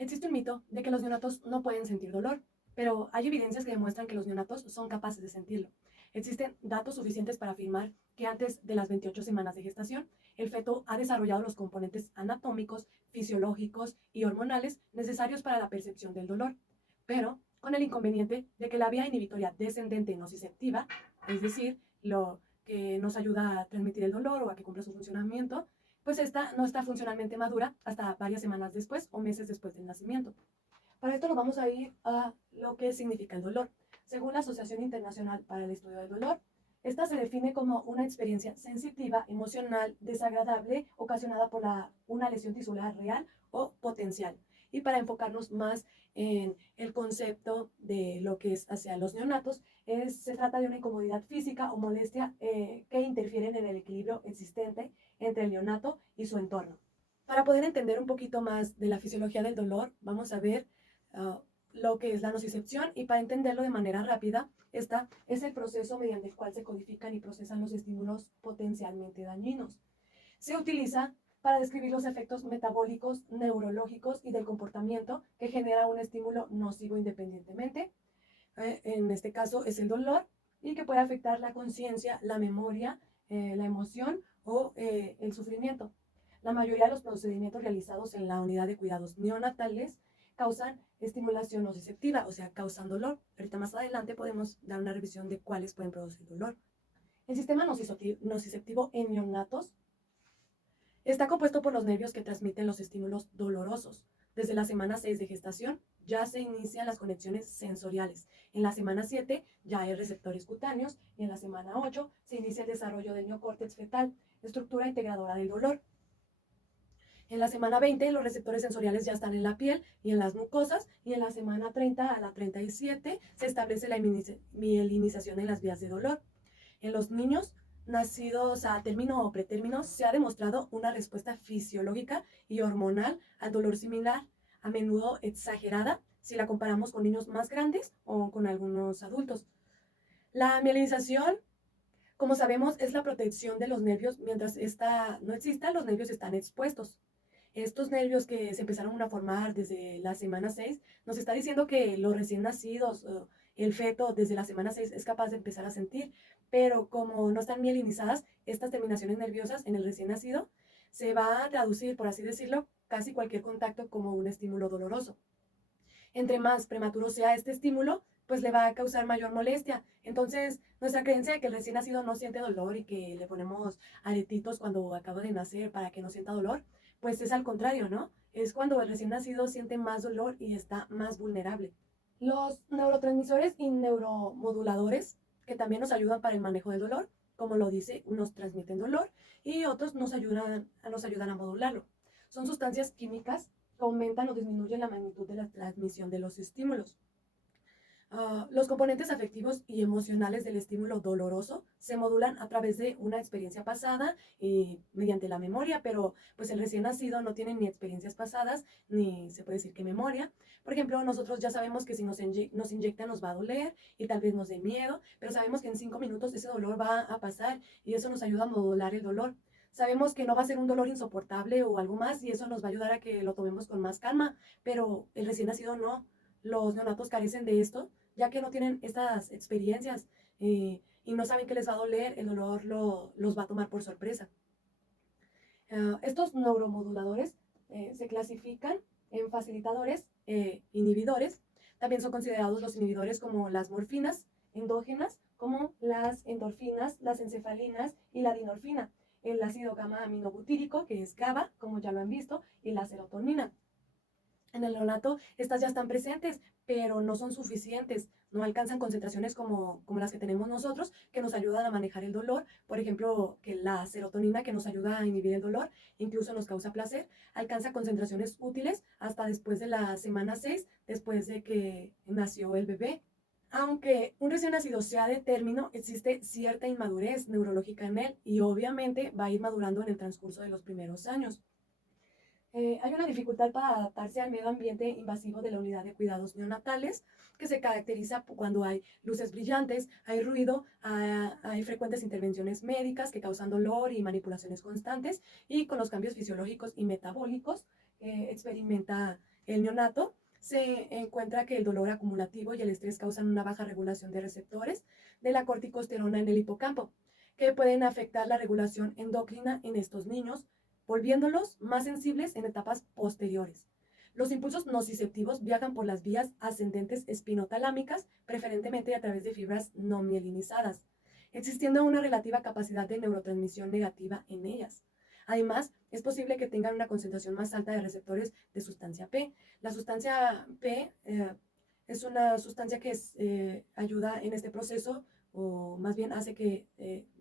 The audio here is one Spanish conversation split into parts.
Existe un mito de que los neonatos no pueden sentir dolor, pero hay evidencias que demuestran que los neonatos son capaces de sentirlo. Existen datos suficientes para afirmar que antes de las 28 semanas de gestación, el feto ha desarrollado los componentes anatómicos, fisiológicos y hormonales necesarios para la percepción del dolor, pero con el inconveniente de que la vía inhibitoria descendente nociceptiva, es decir, lo que nos ayuda a transmitir el dolor o a que cumpla su funcionamiento, pues esta no está funcionalmente madura hasta varias semanas después o meses después del nacimiento. Para esto nos vamos a ir a lo que significa el dolor. Según la Asociación Internacional para el Estudio del Dolor, esta se define como una experiencia sensitiva, emocional, desagradable, ocasionada por una lesión tisular real o potencial. Y para enfocarnos más en el concepto de lo que es hacia los neonatos, se trata de una incomodidad física o molestia que interfieren en el equilibrio existente entre el neonato y su entorno. Para poder entender un poquito más de la fisiología del dolor, vamos a ver uh, lo que es la nocicepción, y para entenderlo de manera rápida, esta es el proceso mediante el cual se codifican y procesan los estímulos potencialmente dañinos. Se utiliza para describir los efectos metabólicos, neurológicos y del comportamiento que genera un estímulo nocivo independientemente. En este caso es el dolor, y que puede afectar la conciencia, la memoria, la emoción o el sufrimiento. La mayoría de los procedimientos realizados en la unidad de cuidados neonatales causan estimulación nociceptiva, o sea, causan dolor. Ahorita más adelante podemos dar una revisión de cuáles pueden producir dolor. El sistema nociceptivo en neonatos está compuesto por los nervios que transmiten los estímulos dolorosos. Desde la semana 6 de gestación ya se inician las conexiones sensoriales. En la semana 7 ya hay receptores cutáneos, y en la semana 8 se inicia el desarrollo del neocórtex fetal, estructura integradora del dolor. En la semana 20 los receptores sensoriales ya están en la piel y en las mucosas, y en la semana 30 a la 37 se establece la mielinización en las vías de dolor. En los niños nacidos a término o pretérmino se ha demostrado una respuesta fisiológica y hormonal al dolor similar, a menudo exagerada si la comparamos con niños más grandes o con algunos adultos. La mielinización, como sabemos, es la protección de los nervios. Mientras esta no exista, los nervios están expuestos. Estos nervios que se empezaron a formar desde la semana 6 nos está diciendo que los recién nacidos, el feto desde la semana 6 es capaz de empezar a sentir, pero como no están mielinizadas, estas terminaciones nerviosas en el recién nacido, se va a traducir, por así decirlo, casi cualquier contacto como un estímulo doloroso. Entre más prematuro sea este estímulo, pues le va a causar mayor molestia. Entonces, nuestra creencia de que el recién nacido no siente dolor y que le ponemos aretitos cuando acaba de nacer para que no sienta dolor, pues es al contrario, ¿no? Es cuando el recién nacido siente más dolor y está más vulnerable. Los neurotransmisores y neuromoduladores, que también nos ayudan para el manejo del dolor, como lo dice, unos transmiten dolor y otros nos ayudan a modularlo. Son sustancias químicas que aumentan o disminuyen la magnitud de la transmisión de los estímulos. Los componentes afectivos y emocionales del estímulo doloroso se modulan a través de una experiencia pasada y mediante la memoria, pero pues el recién nacido no tiene ni experiencias pasadas, ni se puede decir que memoria. Por ejemplo, nosotros ya sabemos que si nos inyectan nos va a doler y tal vez nos dé miedo, pero sabemos que en 5 minutos ese dolor va a pasar, y eso nos ayuda a modular el dolor. Sabemos que no va a ser un dolor insoportable o algo más, y eso nos va a ayudar a que lo tomemos con más calma, pero el recién nacido no. Los neonatos carecen de esto, ya que no tienen estas experiencias, y no saben que les va a doler. El dolor los va a tomar por sorpresa. Estos neuromoduladores se clasifican en facilitadores, inhibidores. También son considerados los inhibidores como las morfinas endógenas, como las endorfinas, las encefalinas y la dinorfina, el ácido gamma aminobutírico, que es GABA, como ya lo han visto, y la serotonina. En el neonato estas ya están presentes, pero no son suficientes, no alcanzan concentraciones como las que tenemos nosotros, que nos ayudan a manejar el dolor. Por ejemplo, que la serotonina, que nos ayuda a inhibir el dolor, incluso nos causa placer, alcanza concentraciones útiles hasta después de la semana 6, después de que nació el bebé. Aunque un recién nacido sea de término, existe cierta inmadurez neurológica en él, y obviamente va a ir madurando en el transcurso de los primeros años. Hay una dificultad para adaptarse al medio ambiente invasivo de la unidad de cuidados neonatales, que se caracteriza cuando hay luces brillantes, hay ruido, hay frecuentes intervenciones médicas que causan dolor y manipulaciones constantes, y con los cambios fisiológicos y metabólicos que experimenta el neonato, se encuentra que el dolor acumulativo y el estrés causan una baja regulación de receptores de la corticosterona en el hipocampo, que pueden afectar la regulación endocrina en estos niños, volviéndolos más sensibles en etapas posteriores. Los impulsos nociceptivos viajan por las vías ascendentes espinotalámicas, preferentemente a través de fibras no mielinizadas, existiendo una relativa capacidad de neurotransmisión negativa en ellas. Además, es posible que tengan una concentración más alta de receptores de sustancia P. La sustancia P es una sustancia que ayuda en este proceso, o más bien hace que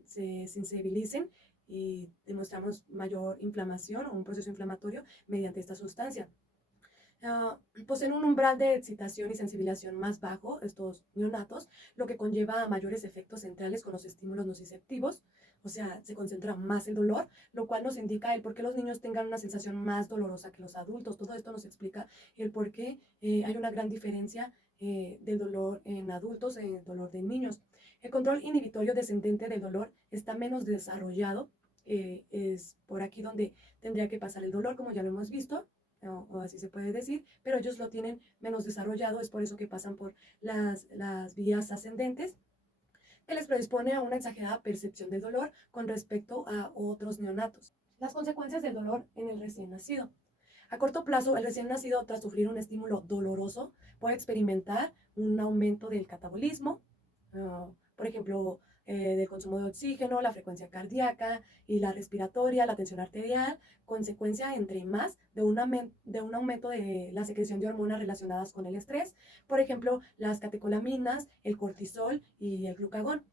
se sensibilicen y demostramos mayor inflamación o un proceso inflamatorio mediante esta sustancia. Poseen un umbral de excitación y sensibilización más bajo, estos neonatos, lo que conlleva a mayores efectos centrales con los estímulos nociceptivos, o sea, se concentra más el dolor, lo cual nos indica el por qué los niños tengan una sensación más dolorosa que los adultos. Todo esto nos explica el por qué hay una gran diferencia del dolor en adultos y el dolor de niños. El control inhibitorio descendente del dolor está menos desarrollado, es por aquí donde tendría que pasar el dolor, como ya lo hemos visto, o así se puede decir, pero ellos lo tienen menos desarrollado, es por eso que pasan por las vías ascendentes, que les predispone a una exagerada percepción del dolor con respecto a otros neonatos. Las consecuencias del dolor en el recién nacido. A corto plazo, el recién nacido, tras sufrir un estímulo doloroso, puede experimentar un aumento del catabolismo, por ejemplo, del consumo de oxígeno, la frecuencia cardíaca y la respiratoria, la tensión arterial, consecuencia entre más de un aumento de la secreción de hormonas relacionadas con el estrés, por ejemplo, las catecolaminas, el cortisol y el glucagón.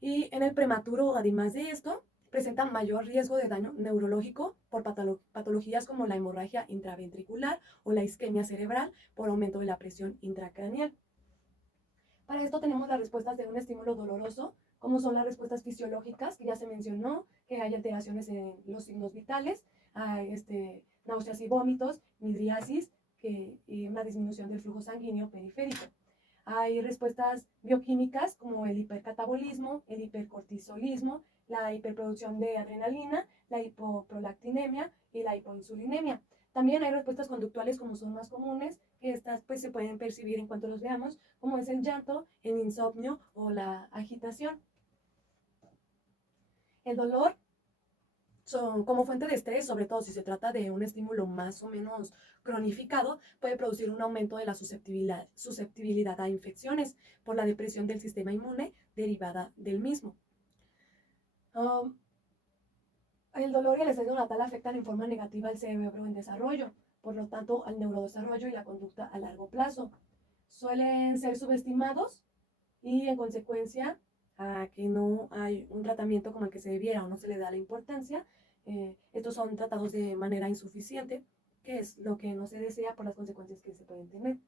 Y en el prematuro, además de esto, presenta mayor riesgo de daño neurológico por patologías como la hemorragia intraventricular o la isquemia cerebral por aumento de la presión intracraneal. Para esto tenemos las respuestas de un estímulo doloroso, como son las respuestas fisiológicas, que ya se mencionó, que hay alteraciones en los signos vitales, hay náuseas y vómitos, midriasis, y una disminución del flujo sanguíneo periférico. Hay respuestas bioquímicas como el hipercatabolismo, el hipercortisolismo, la hiperproducción de adrenalina, la hipoprolactinemia y la hipoinsulinemia. También hay respuestas conductuales como son más comunes, que estas pues se pueden percibir en cuanto los veamos, como es el llanto, el insomnio o la agitación. El dolor como fuente de estrés, sobre todo si se trata de un estímulo más o menos cronificado, puede producir un aumento de la susceptibilidad a infecciones por la depresión del sistema inmune derivada del mismo. El dolor y el estrés neonatal afectan en forma negativa al cerebro en desarrollo, por lo tanto al neurodesarrollo y la conducta a largo plazo. Suelen ser subestimados y en consecuencia a que no hay un tratamiento como el que se debiera o no se le da la importancia, estos son tratados de manera insuficiente, que es lo que no se desea por las consecuencias que se pueden tener.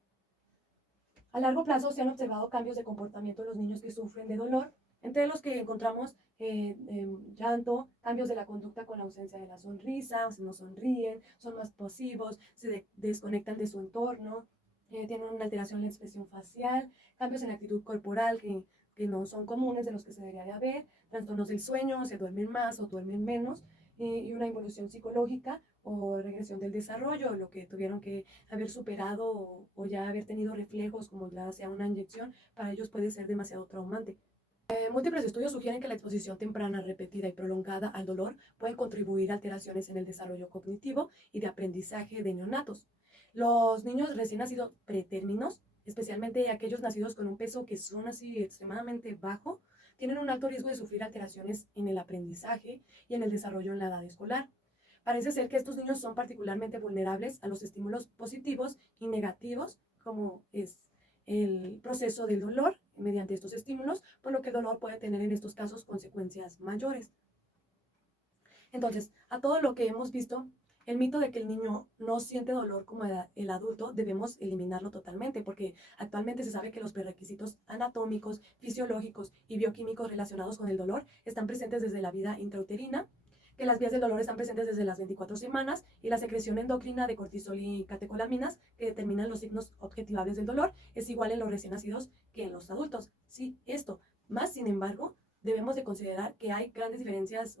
A largo plazo se han observado cambios de comportamiento en los niños que sufren de dolor, entre los que encontramos llanto, cambios de la conducta con la ausencia de la sonrisa, o sea, no sonríen, son más pasivos, se desconectan de su entorno, tienen una alteración en la expresión facial, cambios en la actitud corporal que no son comunes de los que se debería de haber, trastornos del sueño, se duermen más o duermen menos, y una involución psicológica o regresión del desarrollo, lo que tuvieron que haber superado o ya haber tenido reflejos como ya sea una inyección, para ellos puede ser demasiado traumante. Múltiples estudios sugieren que la exposición temprana, repetida y prolongada al dolor puede contribuir a alteraciones en el desarrollo cognitivo y de aprendizaje de neonatos. Los niños recién nacidos pretérminos, especialmente aquellos nacidos con un peso que son así extremadamente bajo, tienen un alto riesgo de sufrir alteraciones en el aprendizaje y en el desarrollo en la edad escolar. Parece ser que estos niños son particularmente vulnerables a los estímulos positivos y negativos, como es el proceso del dolor mediante estos estímulos, por lo que el dolor puede tener en estos casos consecuencias mayores. Entonces, a todo lo que hemos visto, el mito de que el niño no siente dolor como el adulto debemos eliminarlo totalmente, porque actualmente se sabe que los prerequisitos anatómicos, fisiológicos y bioquímicos relacionados con el dolor están presentes desde la vida intrauterina, que las vías del dolor están presentes desde las 24 semanas y la secreción endocrina de cortisol y catecolaminas que determinan los signos objetivables del dolor es igual en los recién nacidos que en los adultos. Sí, esto. Más, sin embargo, debemos de considerar que hay grandes diferencias,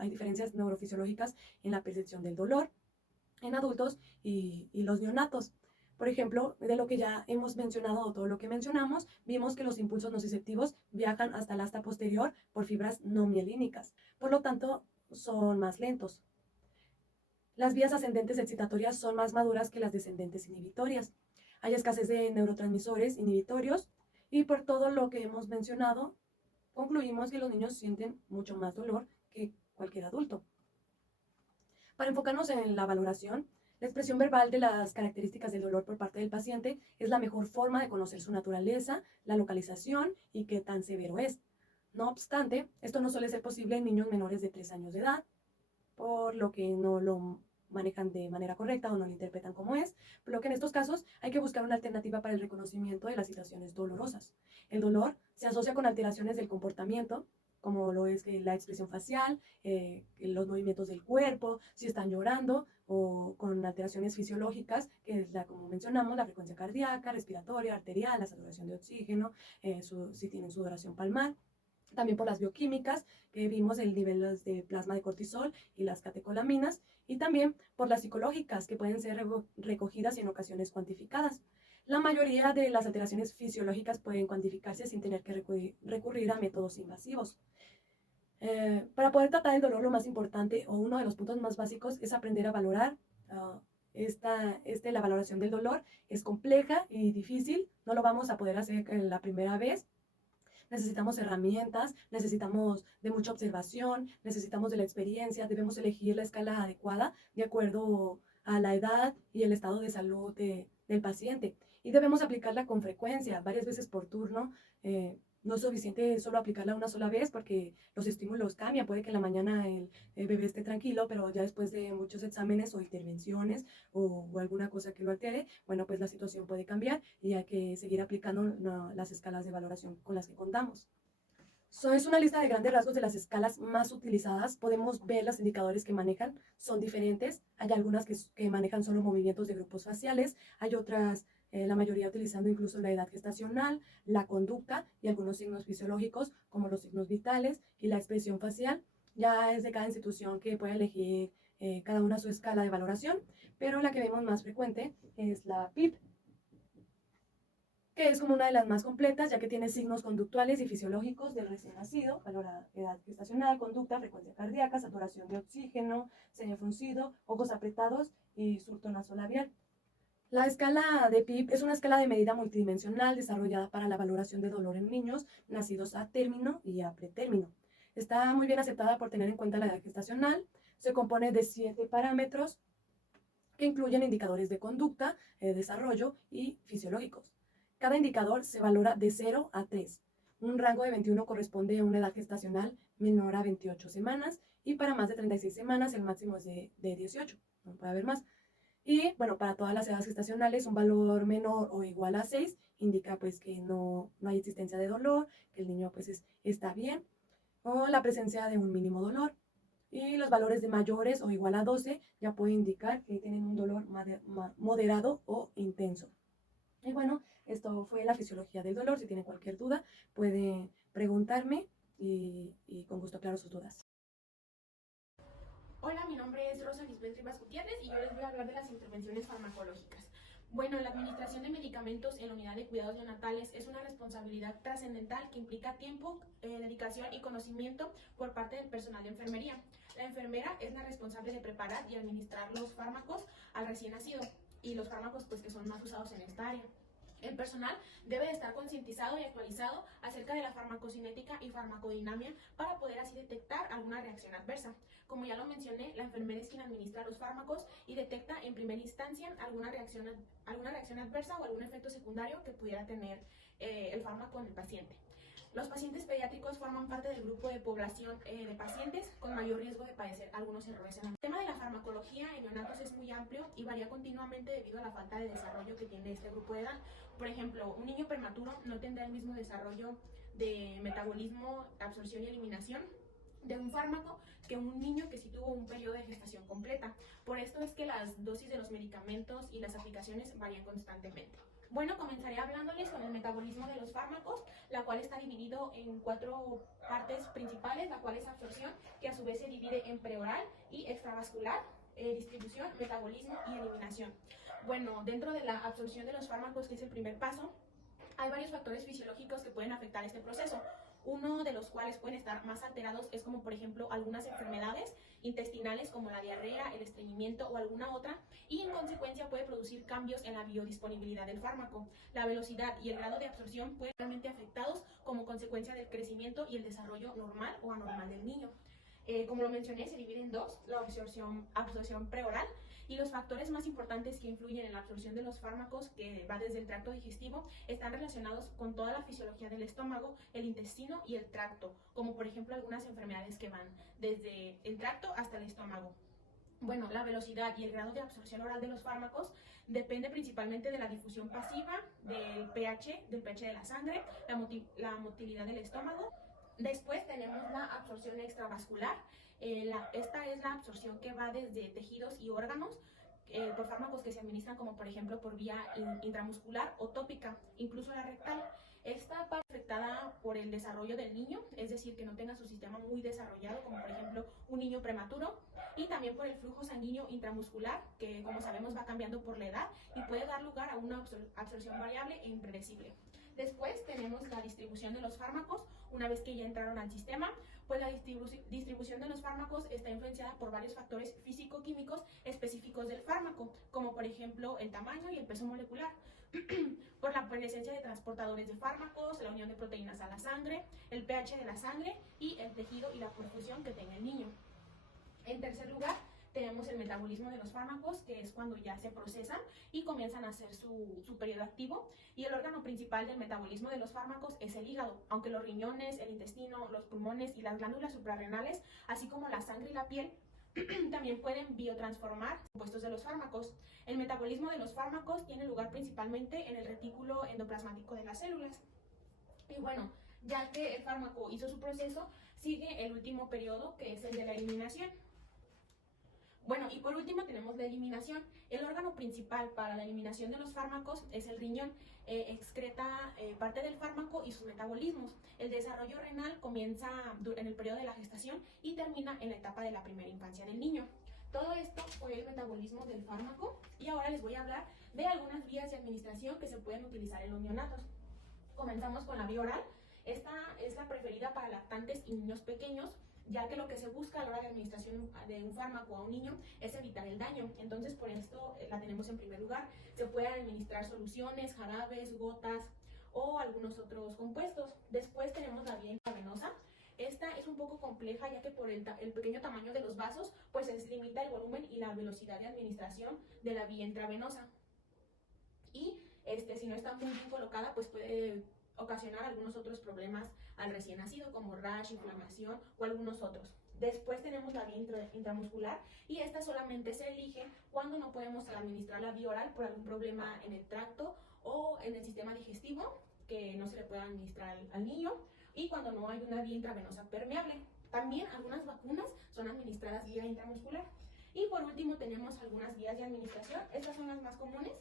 hay diferencias neurofisiológicas en la percepción del dolor en adultos y los neonatos. Por ejemplo, de lo que ya hemos mencionado o todo lo que mencionamos, vimos que los impulsos nociceptivos viajan hasta el asta posterior por fibras no mielínicas, por lo tanto son más lentos. Las vías ascendentes excitatorias son más maduras que las descendentes inhibitorias. Hay escasez de neurotransmisores inhibitorios y por todo lo que hemos mencionado, concluimos que los niños sienten mucho más dolor que cualquier adulto. Para enfocarnos en la valoración, la expresión verbal de las características del dolor por parte del paciente es la mejor forma de conocer su naturaleza, la localización y qué tan severo es. No obstante, esto no suele ser posible en niños menores de 3 años de edad, por lo que no lo manejan de manera correcta o no lo interpretan como es, por lo que en estos casos hay que buscar una alternativa para el reconocimiento de las situaciones dolorosas. El dolor se asocia con alteraciones del comportamiento, como lo es la expresión facial, los movimientos del cuerpo, si están llorando, o con alteraciones fisiológicas, que es como mencionamos, la frecuencia cardíaca, respiratoria, arterial, la saturación de oxígeno, si tienen sudoración palmar. También por las bioquímicas, que vimos el nivel de plasma de cortisol y las catecolaminas, y también por las psicológicas, que pueden ser recogidas y en ocasiones cuantificadas. La mayoría de las alteraciones fisiológicas pueden cuantificarse sin tener que recurrir a métodos invasivos. Para poder tratar el dolor, lo más importante o uno de los puntos más básicos es aprender a valorar. La valoración del dolor es compleja y difícil, no lo vamos a poder hacer la primera vez. Necesitamos herramientas, necesitamos de mucha observación, necesitamos de la experiencia, debemos elegir la escala adecuada de acuerdo a la edad y el estado de salud del paciente. Y debemos aplicarla con frecuencia, varias veces por turno. No es suficiente solo aplicarla una sola vez porque los estímulos cambian. Puede que en la mañana el bebé esté tranquilo, pero ya después de muchos exámenes o intervenciones o alguna cosa que lo altere, bueno, pues la situación puede cambiar y hay que seguir aplicando las escalas de valoración con las que contamos. Es una lista de grandes rasgos de las escalas más utilizadas. Podemos ver los indicadores que manejan, son diferentes. Hay algunas que manejan solo movimientos de grupos faciales, hay otras, la mayoría utilizando incluso la edad gestacional, la conducta y algunos signos fisiológicos como los signos vitales y la expresión facial. Ya es de cada institución que puede elegir cada una su escala de valoración, pero la que vemos más frecuente es la PIP, que es como una de las más completas, ya que tiene signos conductuales y fisiológicos del recién nacido, valora edad gestacional, conducta, frecuencia cardíaca, saturación de oxígeno, ceño fruncido, ojos apretados y surto nasolabial. La escala de PIP es una escala de medida multidimensional desarrollada para la valoración de dolor en niños nacidos a término y a pretérmino. Está muy bien aceptada por tener en cuenta la edad gestacional. Se compone de 7 parámetros que incluyen indicadores de conducta, desarrollo y fisiológicos. Cada indicador se valora de 0 a 3. Un rango de 21 corresponde a una edad gestacional menor a 28 semanas y para más de 36 semanas el máximo es de 18, no puede haber más. Y bueno, para todas las edades gestacionales un valor menor o igual a 6 indica pues que no hay existencia de dolor, que el niño pues está bien, o la presencia de un mínimo dolor. Y los valores de mayores o igual a 12 ya puede indicar que tienen un dolor moderado o intenso. Y bueno, esto fue la fisiología del dolor. Si tienen cualquier duda, puede preguntarme y con gusto aclaro sus dudas. Hola, mi nombre es Rosa Lisbeth Rivas Gutiérrez y yo les voy a hablar de las intervenciones farmacológicas. Bueno, la administración de medicamentos en la unidad de cuidados neonatales es una responsabilidad trascendental que implica tiempo, dedicación y conocimiento por parte del personal de enfermería. La enfermera es la responsable de preparar y administrar los fármacos al recién nacido y los fármacos pues que son más usados en esta área. El personal debe de estar concientizado y actualizado acerca de la farmacocinética y farmacodinamia para poder así detectar alguna reacción adversa. Como ya lo mencioné, la enfermera es quien administra los fármacos y detecta en primera instancia alguna reacción adversa o algún efecto secundario que pudiera tener el fármaco en el paciente. Los pacientes pediátricos forman parte del grupo de población de pacientes con mayor riesgo de padecer algunos errores. El tema de la farmacología en neonatos es muy amplio y varía continuamente debido a la falta de desarrollo que tiene este grupo de edad. Por ejemplo, un niño prematuro no tendrá el mismo desarrollo de metabolismo, absorción y eliminación de un fármaco que un niño que sí tuvo un periodo de gestación completa. Por esto es que las dosis de los medicamentos y las aplicaciones varían constantemente. Bueno, comenzaré hablándoles con el metabolismo de los fármacos, la cual está dividido en 4 partes principales, la cual es absorción, que a su vez se divide en preoral y extravascular. distribución, metabolismo y eliminación. Bueno, dentro de la absorción de los fármacos, que es el primer paso, hay varios factores fisiológicos que pueden afectar este proceso. Uno de los cuales pueden estar más alterados es como por ejemplo algunas enfermedades intestinales como la diarrea, el estreñimiento o alguna otra, y en consecuencia puede producir cambios en la biodisponibilidad del fármaco. La velocidad y el grado de absorción pueden ser realmente afectados como consecuencia del crecimiento y el desarrollo normal o anormal del niño. Como lo mencioné, se divide en dos, la absorción preoral, y los factores más importantes que influyen en la absorción de los fármacos, que va desde el tracto digestivo, están relacionados con toda la fisiología del estómago, el intestino y el tracto, como por ejemplo algunas enfermedades que van desde el tracto hasta el estómago. Bueno, la velocidad y el grado de absorción oral de los fármacos depende principalmente de la difusión pasiva, del pH de la sangre, la motilidad del estómago. Después tenemos la absorción extravascular. Esta es la absorción que va desde tejidos y órganos por fármacos que se administran, como por ejemplo por vía intramuscular o tópica, incluso la rectal. Esta parte afectada por el desarrollo del niño, es decir, que no tenga su sistema muy desarrollado, como por ejemplo un niño prematuro, y también por el flujo sanguíneo intramuscular, que como sabemos va cambiando por la edad y puede dar lugar a una absorción variable e impredecible. Después tenemos la distribución de los fármacos. Una vez que ya entraron al sistema, pues la distribución de los fármacos está influenciada por varios factores físico-químicos específicos del fármaco, como por ejemplo el tamaño y el peso molecular, por la presencia de transportadores de fármacos, la unión de proteínas a la sangre, el pH de la sangre y el tejido y la perfusión que tenga el niño. En tercer lugar, tenemos el metabolismo de los fármacos, que es cuando ya se procesan y comienzan a hacer su periodo activo. Y el órgano principal del metabolismo de los fármacos es el hígado, aunque los riñones, el intestino, los pulmones y las glándulas suprarrenales, así como la sangre y la piel, también pueden biotransformar compuestos de los fármacos. El metabolismo de los fármacos tiene lugar principalmente en el retículo endoplasmático de las células. Y bueno, ya que el fármaco hizo su proceso, sigue el último periodo, que es el de la eliminación. Bueno, y por último tenemos la eliminación. El órgano principal para la eliminación de los fármacos es el riñón. Excreta parte del fármaco y sus metabolismos. El desarrollo renal comienza en el periodo de la gestación y termina en la etapa de la primera infancia del niño. Todo esto fue el metabolismo del fármaco, y ahora les voy a hablar de algunas vías de administración que se pueden utilizar en los neonatos. Comenzamos con la vía oral. Esta es la preferida para lactantes y niños pequeños, ya que lo que se busca a la hora de administración de un fármaco a un niño es evitar el daño. Entonces, por esto la tenemos en primer lugar. Se pueden administrar soluciones, jarabes, gotas o algunos otros compuestos. Después tenemos la vía intravenosa. Esta es un poco compleja, ya que por el pequeño tamaño de los vasos, pues se limita el volumen y la velocidad de administración de la vía intravenosa. Y si no está muy bien colocada, pues puede ocasionar algunos otros problemas al recién nacido, como rash, inflamación o algunos otros. Después tenemos la vía intramuscular, y esta solamente se elige cuando no podemos administrar la vía oral por algún problema en el tracto o en el sistema digestivo, que no se le pueda administrar al niño, y cuando no hay una vía intravenosa permeable. También algunas vacunas son administradas vía intramuscular. Y por último tenemos algunas vías de administración. Estas son las más comunes.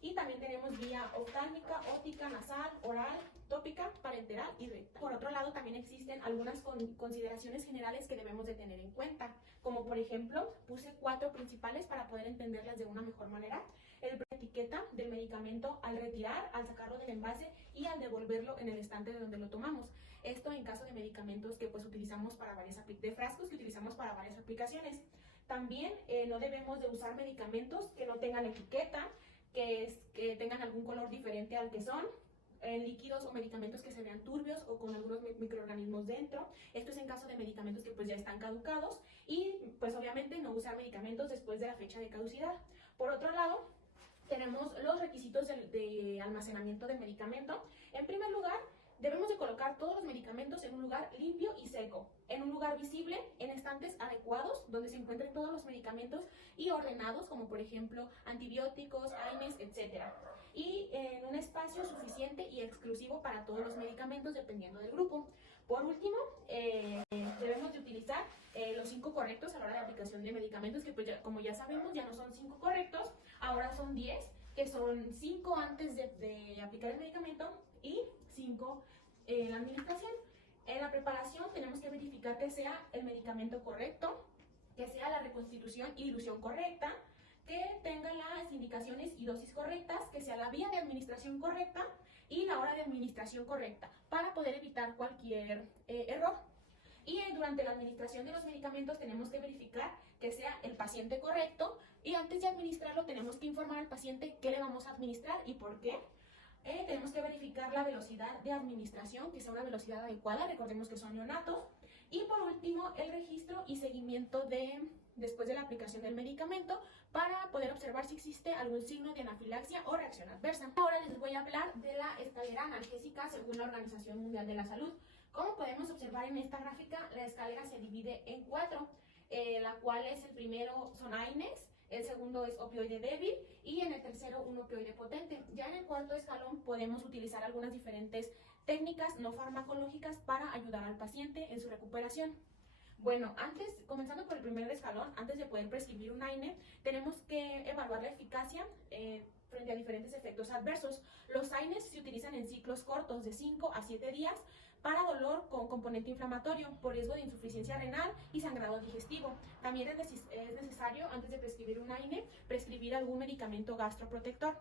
Y también tenemos vía oftálmica, óptica, nasal, oral, tópica, parenteral y rectal. Por otro lado, también existen algunas consideraciones generales que debemos de tener en cuenta, como por ejemplo, puse 4 principales para poder entenderlas de una mejor manera. El etiqueta del medicamento al retirar, al sacarlo del envase y al devolverlo en el estante de donde lo tomamos. Esto en caso de medicamentos que pues utilizamos para de frascos que utilizamos para varias aplicaciones. También no debemos de usar medicamentos que no tengan etiqueta, que tengan algún color diferente al que son, líquidos o medicamentos que se vean turbios o con algunos microorganismos dentro. Esto es en caso de medicamentos que pues ya están caducados, y pues obviamente no usar medicamentos después de la fecha de caducidad. Por otro lado, tenemos los requisitos de almacenamiento del medicamento. En primer lugar, debemos de colocar todos los medicamentos en un lugar limpio y seco, en un lugar visible, en estantes adecuados, donde se encuentren todos los medicamentos y ordenados, como por ejemplo antibióticos, AINES, etc. Y en un espacio suficiente y exclusivo para todos los medicamentos, dependiendo del grupo. Por último, debemos de utilizar los 5 correctos a la hora de aplicación de medicamentos, que pues ya, como ya sabemos, ya no son 5 correctos, ahora son 10, que son 5 antes de aplicar el medicamento y 5 en la administración. En la preparación tenemos que verificar que sea el medicamento correcto, que sea la reconstitución y dilución correcta, que tenga las indicaciones y dosis correctas, que sea la vía de administración correcta y la hora de administración correcta, para poder evitar cualquier error. Y durante la administración de los medicamentos tenemos que verificar que sea el paciente correcto, y antes de administrarlo tenemos que informar al paciente qué le vamos a administrar y por qué. Tenemos que verificar la velocidad de administración, que sea una velocidad adecuada, recordemos que son neonatos. Y por último, el registro y seguimiento después de la aplicación del medicamento, para poder observar si existe algún signo de anafilaxia o reacción adversa. Ahora les voy a hablar de la escalera analgésica según la Organización Mundial de la Salud. Como podemos observar en esta gráfica, la escalera se divide en 4, la cual es: el primero son AINES, el segundo es opioide débil y en el tercero un opioide potente. Ya en el cuarto escalón podemos utilizar algunas diferentes técnicas no farmacológicas para ayudar al paciente en su recuperación. Bueno, comenzando por el primer escalón, antes de poder prescribir un AINE, tenemos que evaluar la eficacia frente a diferentes efectos adversos. Los AINES se utilizan en ciclos cortos de 5 a 7 días para dolor con componente inflamatorio, por riesgo de insuficiencia renal y sangrado digestivo. También es necesario, antes de prescribir un AINE, prescribir algún medicamento gastroprotector.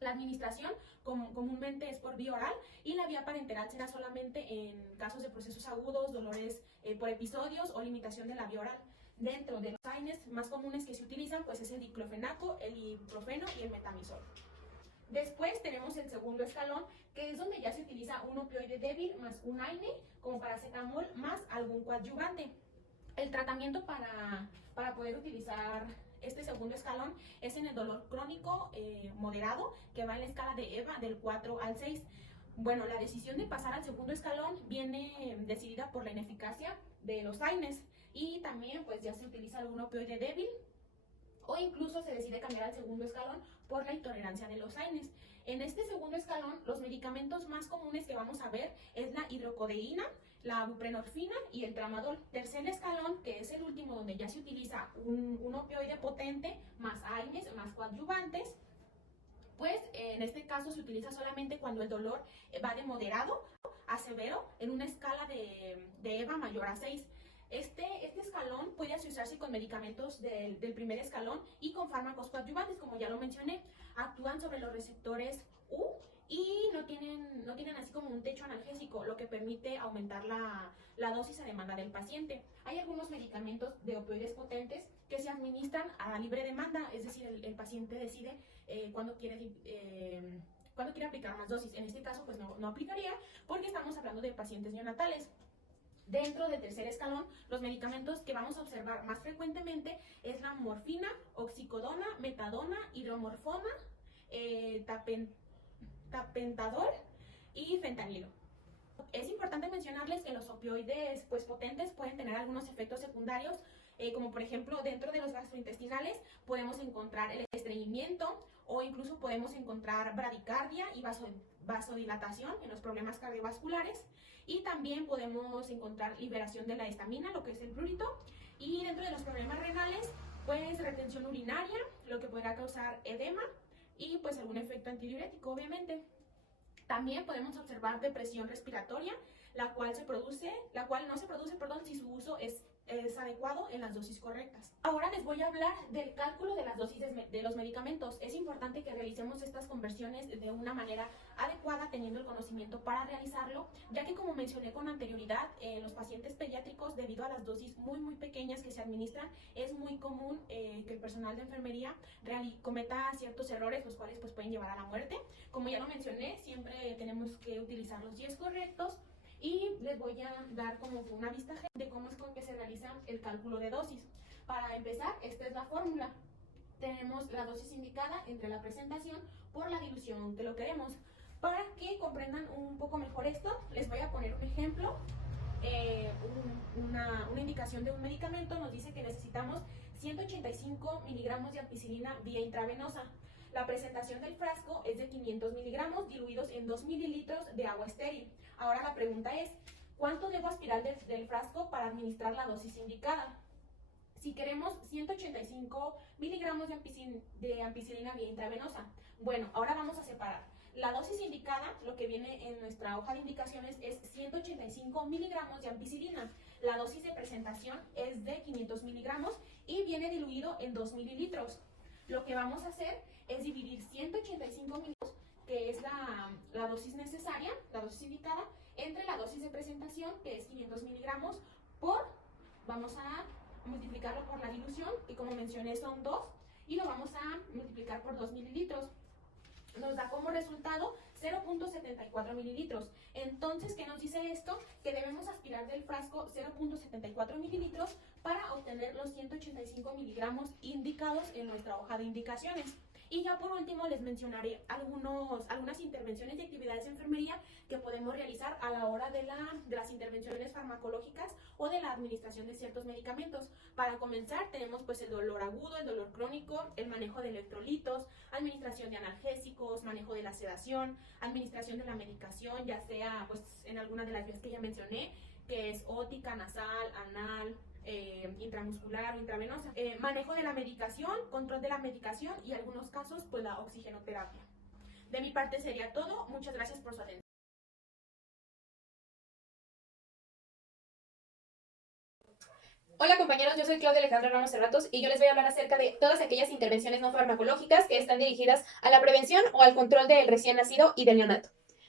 La administración comúnmente es por vía oral, y la vía parenteral será solamente en casos de procesos agudos, dolores por episodios o limitación de la vía oral. Dentro de los AINES más comunes que se utilizan, pues es el diclofenaco, el ibuprofeno y el metamizol. Después tenemos el segundo escalón, que es donde ya se utiliza un opioide débil más un AINE, como paracetamol más algún coadyuvante. El tratamiento para poder utilizar este segundo escalón es en el dolor crónico moderado, que va en la escala de EVA del 4 al 6. Bueno, la decisión de pasar al segundo escalón viene decidida por la ineficacia de los AINES, y también pues ya se utiliza algún opioide débil, o incluso se decide cambiar al segundo escalón por la intolerancia de los AINES. En este segundo escalón, los medicamentos más comunes que vamos a ver es la hidrocodeína, la buprenorfina y el tramadol. Tercer escalón, que es el último, donde ya se utiliza un opioide potente más AINES más coadyuvantes, pues en este caso se utiliza solamente cuando el dolor va de moderado a severo en una escala de EVA mayor a 6. Este escalón puede asociarse con medicamentos del primer escalón y con fármacos coadyuvantes, como ya lo mencioné. Actúan sobre los receptores U y no tienen así como un techo analgésico, lo que permite aumentar la dosis a demanda del paciente. Hay algunos medicamentos de opioides potentes que se administran a libre demanda, es decir, el paciente decide cuándo quiere aplicar más dosis. En este caso, pues no aplicaría, porque estamos hablando de pacientes neonatales. Dentro del tercer escalón, los medicamentos que vamos a observar más frecuentemente es la morfina, oxicodona, metadona, hidromorfona, tapentadol y fentanilo. Es importante mencionarles que los opioides potentes pueden tener algunos efectos secundarios, como por ejemplo dentro de los gastrointestinales podemos encontrar el estreñimiento, o incluso podemos encontrar bradicardia y vasodilatación en los problemas cardiovasculares, y también podemos encontrar liberación de la histamina, lo que es el prurito, y dentro de los problemas renales, pues retención urinaria, lo que podrá causar edema y pues algún efecto antidiurético, obviamente. También podemos observar depresión respiratoria, la cual no se produce, si su uso es adecuado en las dosis correctas. Ahora les voy a hablar del cálculo de las dosis de los medicamentos. Es importante que realicemos estas conversiones de una manera adecuada, teniendo el conocimiento para realizarlo, ya que, como mencioné con anterioridad, los pacientes pediátricos, debido a las dosis muy pequeñas que se administran, es muy común que el personal de enfermería cometa ciertos errores, los cuales pues pueden llevar a la muerte. Como ya lo mencioné, siempre tenemos que utilizar los 10 correctos, y les voy a dar como una vista de cómo es con que se realiza el cálculo de dosis. Para empezar, esta es la fórmula. Tenemos la dosis indicada entre la presentación por la dilución que lo queremos. Para que comprendan un poco mejor esto, les voy a poner un ejemplo. Una indicación de un medicamento nos dice que necesitamos 185 miligramos de ampicilina vía intravenosa. La presentación del frasco es de 500 miligramos diluidos en 2 mililitros de agua estéril. Ahora la pregunta es, ¿cuánto debo aspirar del frasco para administrar la dosis indicada? Si queremos 185 miligramos de ampicilina vía intravenosa, bueno, ahora vamos a separar. La dosis indicada, lo que viene en nuestra hoja de indicaciones, es 185 miligramos de ampicilina. La dosis de presentación es de 500 miligramos y viene diluido en 2 mililitros. Lo que vamos a hacer es dividir 185 mililitros, que es la dosis necesaria, la dosis indicada, entre la dosis de presentación, que es 500 miligramos, vamos a multiplicarlo por la dilución, que como mencioné son 2, y lo vamos a multiplicar por 2 mililitros. Nos da como resultado 0.74 mililitros. Entonces, ¿qué nos dice esto? Que debemos aspirar del frasco 0.74 mililitros para obtener los 185 miligramos indicados en nuestra hoja de indicaciones. Y ya por último les mencionaré algunas intervenciones y actividades de enfermería que podemos realizar a la hora de las intervenciones farmacológicas o de la administración de ciertos medicamentos. Para comenzar tenemos pues el dolor agudo, el dolor crónico, el manejo de electrolitos, administración de analgésicos, manejo de la sedación, administración de la medicación, ya sea pues en alguna de las vías que ya mencioné, que es ótica, nasal, anal, intramuscular o intravenosa, manejo de la medicación, control de la medicación y en algunos casos pues la oxigenoterapia. De mi parte sería todo, muchas gracias por su atención. Hola compañeros, yo soy Claudia Alejandra Ramos Cerratos y yo les voy a hablar acerca de todas aquellas intervenciones no farmacológicas que están dirigidas a la prevención o al control del recién nacido y del neonato.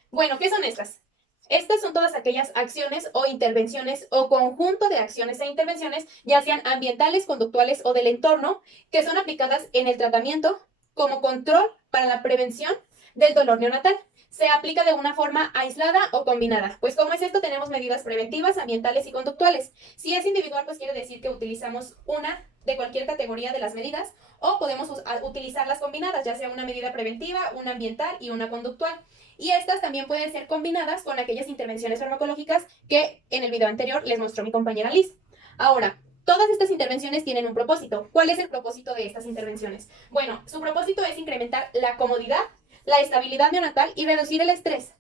Bueno, ¿qué son estas? Estas son todas aquellas acciones o intervenciones o conjunto de acciones e intervenciones, ya sean ambientales, conductuales o del entorno, que son aplicadas en el tratamiento como control para la prevención del dolor neonatal. Se aplica de una forma aislada o combinada. Pues ¿cómo es esto? Tenemos medidas preventivas, ambientales y conductuales. Si es individual, pues quiere decir que utilizamos una de cualquier categoría de las medidas o podemos utilizarlas combinadas, ya sea una medida preventiva, una ambiental y una conductual. Y estas también pueden ser combinadas con aquellas intervenciones farmacológicas que en el video anterior les mostró mi compañera Liz. Ahora, todas estas intervenciones tienen un propósito. ¿Cuál es el propósito de estas intervenciones? Bueno, su propósito es incrementar la comodidad, la estabilidad neonatal y reducir el estrés,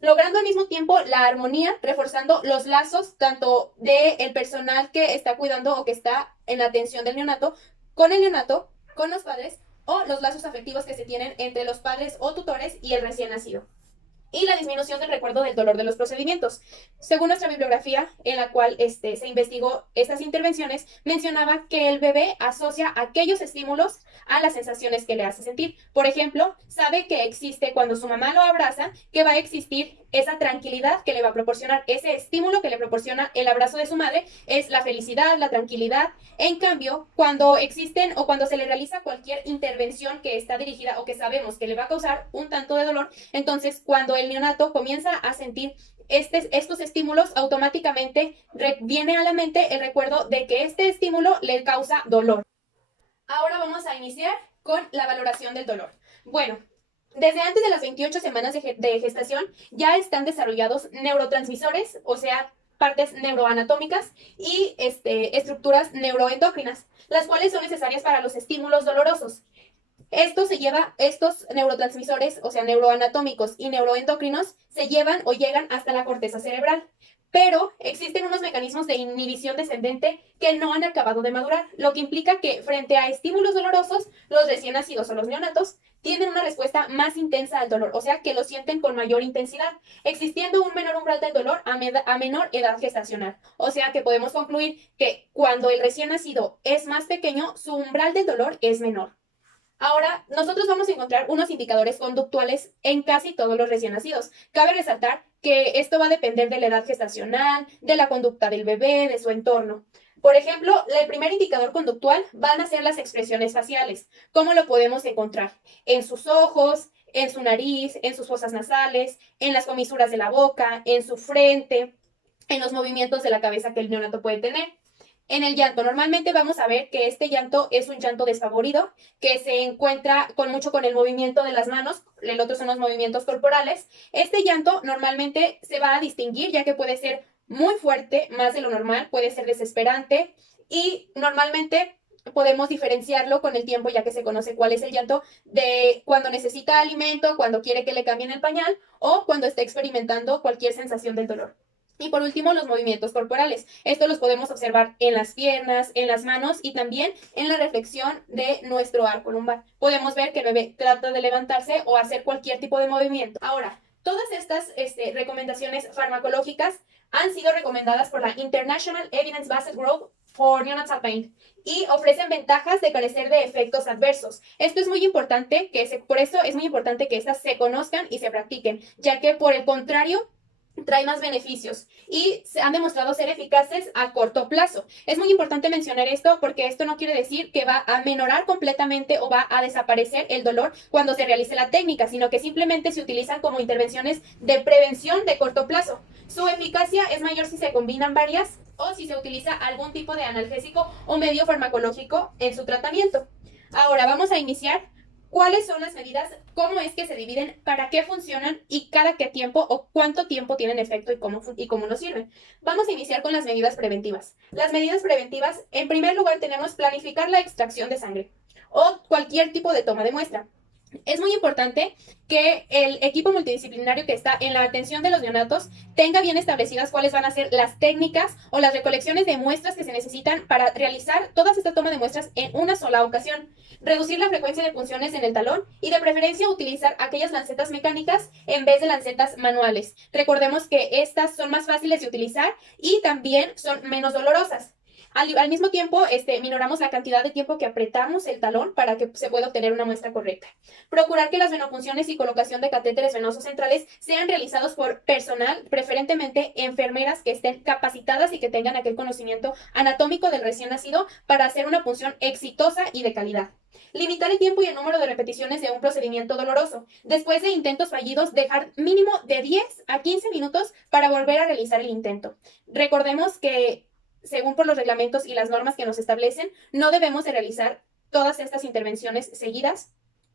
logrando al mismo tiempo la armonía, reforzando los lazos tanto del personal que está cuidando o que está en la atención del neonato, con los padres, o los lazos afectivos que se tienen entre los padres o tutores y el recién nacido. Y la disminución del recuerdo del dolor de los procedimientos. Según nuestra bibliografía, en la cual se investigó estas intervenciones, mencionaba que el bebé asocia aquellos estímulos a las sensaciones que le hace sentir. Por ejemplo, sabe que existe cuando su mamá lo abraza, que va a existir esa tranquilidad que le va a proporcionar, ese estímulo que le proporciona el abrazo de su madre, es la felicidad, la tranquilidad. En cambio, cuando existen o cuando se le realiza cualquier intervención que está dirigida o que sabemos que le va a causar un tanto de dolor, entonces cuando el neonato comienza a sentir estos estímulos, automáticamente viene a la mente el recuerdo de que este estímulo le causa dolor. Ahora vamos a iniciar con la valoración del dolor. Bueno, desde antes de las 28 semanas de gestación ya están desarrollados neurotransmisores, o sea, partes neuroanatómicas y estructuras neuroendocrinas, las cuales son necesarias para los estímulos dolorosos. Estos neurotransmisores, o sea, neuroanatómicos y neuroendocrinos, se llevan o llegan hasta la corteza cerebral. Pero existen unos mecanismos de inhibición descendente que no han acabado de madurar, lo que implica que frente a estímulos dolorosos, los recién nacidos o los neonatos tienen una respuesta más intensa al dolor, o sea que lo sienten con mayor intensidad, existiendo un menor umbral del dolor a menor edad gestacional. O sea que podemos concluir que cuando el recién nacido es más pequeño, su umbral del dolor es menor. Ahora, nosotros vamos a encontrar unos indicadores conductuales en casi todos los recién nacidos. Cabe resaltar que esto va a depender de la edad gestacional, de la conducta del bebé, de su entorno. Por ejemplo, el primer indicador conductual van a ser las expresiones faciales. ¿Cómo lo podemos encontrar? En sus ojos, en su nariz, en sus fosas nasales, en las comisuras de la boca, en su frente, en los movimientos de la cabeza que el neonato puede tener. En el llanto, normalmente vamos a ver que este llanto es un llanto desfavorido, que se encuentra mucho con el movimiento de las manos, el otro son los movimientos corporales. Este llanto normalmente se va a distinguir, ya que puede ser muy fuerte, más de lo normal, puede ser desesperante y normalmente podemos diferenciarlo con el tiempo, ya que se conoce cuál es el llanto de cuando necesita alimento, cuando quiere que le cambien el pañal o cuando está experimentando cualquier sensación del dolor. Y por último, los movimientos corporales. Esto los podemos observar en las piernas, en las manos y también en la reflexión de nuestro arco lumbar. Podemos ver que el bebé trata de levantarse o hacer cualquier tipo de movimiento. Ahora, todas estas recomendaciones farmacológicas han sido recomendadas por la International Evidence-Based Group for Neonatal Pain y ofrecen ventajas de carecer de efectos adversos. Esto es muy importante, por eso es muy importante que estas se conozcan y se practiquen, ya que por el contrario, trae más beneficios y se han demostrado ser eficaces a corto plazo. Es muy importante mencionar esto porque esto no quiere decir que va a minorar completamente o va a desaparecer el dolor cuando se realice la técnica, sino que simplemente se utilizan como intervenciones de prevención de corto plazo. Su eficacia es mayor si se combinan varias o si se utiliza algún tipo de analgésico o medio farmacológico en su tratamiento. Ahora vamos a iniciar. ¿Cuáles son las medidas? ¿Cómo es que se dividen? ¿Para qué funcionan? ¿Y cada qué tiempo o cuánto tiempo tienen efecto y cómo nos sirven? Vamos a iniciar con las medidas preventivas. Las medidas preventivas, en primer lugar, tenemos planificar la extracción de sangre o cualquier tipo de toma de muestra. Es muy importante que el equipo multidisciplinario que está en la atención de los neonatos tenga bien establecidas cuáles van a ser las técnicas o las recolecciones de muestras que se necesitan para realizar todas estas tomas de muestras en una sola ocasión. Reducir la frecuencia de punciones en el talón y de preferencia utilizar aquellas lancetas mecánicas en vez de lancetas manuales. Recordemos que estas son más fáciles de utilizar y también son menos dolorosas. Al mismo tiempo, minoramos la cantidad de tiempo que apretamos el talón para que se pueda obtener una muestra correcta. Procurar que las venopunciones y colocación de catéteres venosos centrales sean realizados por personal, preferentemente enfermeras que estén capacitadas y que tengan aquel conocimiento anatómico del recién nacido para hacer una punción exitosa y de calidad. Limitar el tiempo y el número de repeticiones de un procedimiento doloroso. Después de intentos fallidos, dejar mínimo de 10 a 15 minutos para volver a realizar el intento. Recordemos que según por los reglamentos y las normas que nos establecen, no debemos de realizar todas estas intervenciones seguidas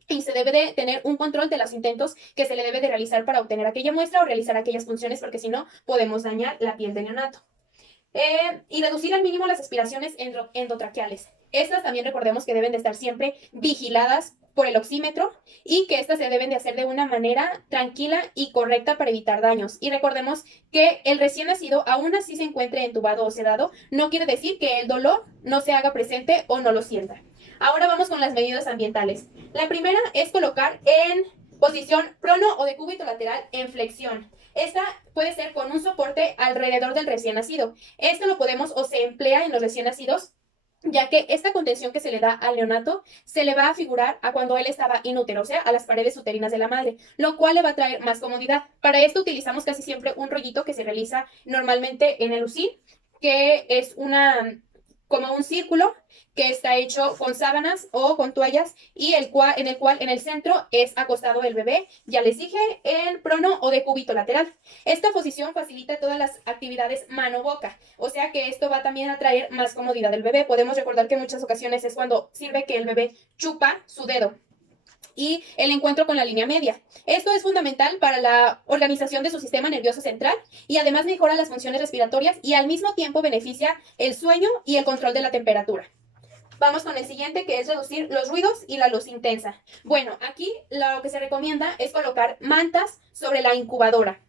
y se debe de tener un control de los intentos que se le debe de realizar para obtener aquella muestra o realizar aquellas funciones porque si no podemos dañar la piel de neonato. Y reducir al mínimo las aspiraciones endotraqueales. Estas también recordemos que deben de estar siempre vigiladas por el oxímetro y que estas se deben de hacer de una manera tranquila y correcta para evitar daños. Y recordemos que el recién nacido, aún así se encuentre entubado o sedado, no quiere decir que el dolor no se haga presente o no lo sienta. Ahora vamos con las medidas ambientales. La primera es colocar en posición prono o de cúbito lateral en flexión. Esta puede ser con un soporte alrededor del recién nacido. Esto lo podemos o se emplea en los recién nacidos, ya que esta contención que se le da al neonato se le va a figurar a cuando él estaba inútero, o sea, a las paredes uterinas de la madre, lo cual le va a traer más comodidad. Para esto utilizamos casi siempre un rollito que se realiza normalmente en el UCI, que es como un círculo que está hecho con sábanas o con toallas y en el centro es acostado el bebé, ya les dije, en prono o de cúbito lateral. Esta posición facilita todas las actividades mano-boca, o sea que esto va también a traer más comodidad del bebé. Podemos recordar que en muchas ocasiones es cuando sirve que el bebé chupa su dedo y el encuentro con la línea media. Esto es fundamental para la organización de su sistema nervioso central y además mejora las funciones respiratorias y al mismo tiempo beneficia el sueño y el control de la temperatura. Vamos con el siguiente, que es reducir los ruidos y la luz intensa. Bueno, aquí lo que se recomienda es colocar mantas sobre la incubadora.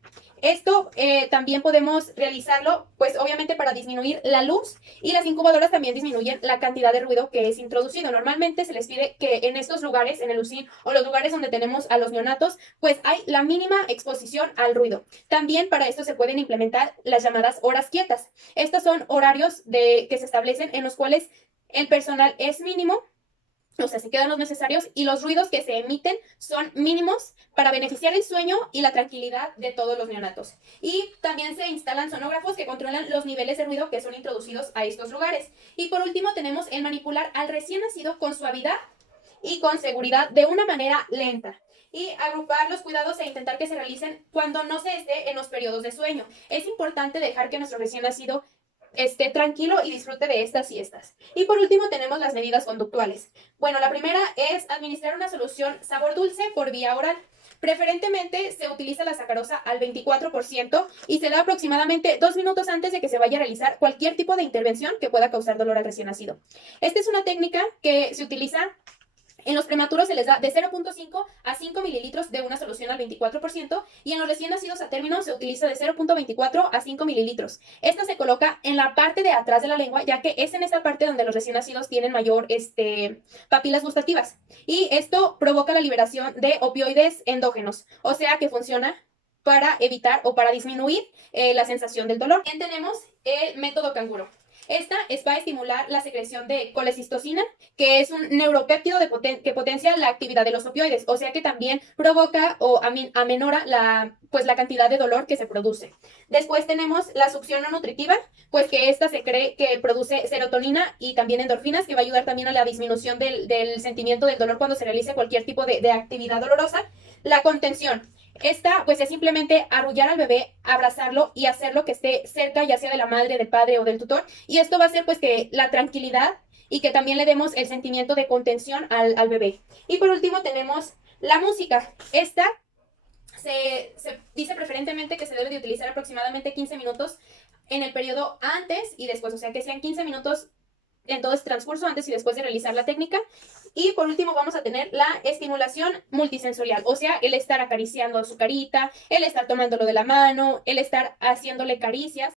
Esto también podemos realizarlo, pues obviamente para disminuir la luz y las incubadoras también disminuyen la cantidad de ruido que es introducido. Normalmente se les pide que en estos lugares, en el UCI o los lugares donde tenemos a los neonatos, pues hay la mínima exposición al ruido. También para esto se pueden implementar las llamadas horas quietas. Estos son horarios que se establecen en los cuales el personal es mínimo, o sea, se quedan los necesarios y los ruidos que se emiten son mínimos para beneficiar el sueño y la tranquilidad de todos los neonatos. Y también se instalan sonógrafos que controlan los niveles de ruido que son introducidos a estos lugares. Y por último tenemos el manipular al recién nacido con suavidad y con seguridad de una manera lenta. Y agrupar los cuidados e intentar que se realicen cuando no se esté en los periodos de sueño. Es importante dejar que nuestro recién nacido esté tranquilo y disfrute de estas siestas. Y por último tenemos las medidas conductuales. Bueno, la primera es administrar una solución sabor dulce por vía oral. Preferentemente se utiliza la sacarosa al 24% y se da aproximadamente 2 minutos antes de que se vaya a realizar cualquier tipo de intervención que pueda causar dolor al recién nacido. Esta es una técnica que se utiliza En los prematuros se les da de 0.5 a 5 mililitros de una solución al 24% y en los recién nacidos a término se utiliza de 0.24 a 5 mililitros. Esta se coloca en la parte de atrás de la lengua, ya que es en esta parte donde los recién nacidos tienen mayor papilas gustativas. Y esto provoca la liberación de opioides endógenos, o sea que funciona para evitar o para disminuir la sensación del dolor. También tenemos el método canguro. Esta va a estimular la secreción de colecistocina, que es un neuropéptido que potencia la actividad de los opioides, o sea que también provoca o amenora la cantidad de dolor que se produce. Después tenemos la succión no nutritiva, pues que esta se cree que produce serotonina y también endorfinas, que va a ayudar también a la disminución del sentimiento del dolor cuando se realice cualquier tipo de actividad dolorosa. La contención. Esta, pues, es simplemente arrullar al bebé, abrazarlo y hacerlo que esté cerca, ya sea de la madre, del padre o del tutor. Y esto va a hacer, pues, que la tranquilidad y que también le demos el sentimiento de contención al bebé. Y por último tenemos la música. Esta se dice preferentemente que se debe de utilizar aproximadamente 15 minutos en el periodo antes y después. O sea, que sean 15 minutos en todo este transcurso, antes y después de realizar la técnica. Y por último vamos a tener la estimulación multisensorial, o sea, el estar acariciando su carita, el estar tomándolo de la mano, el estar haciéndole caricias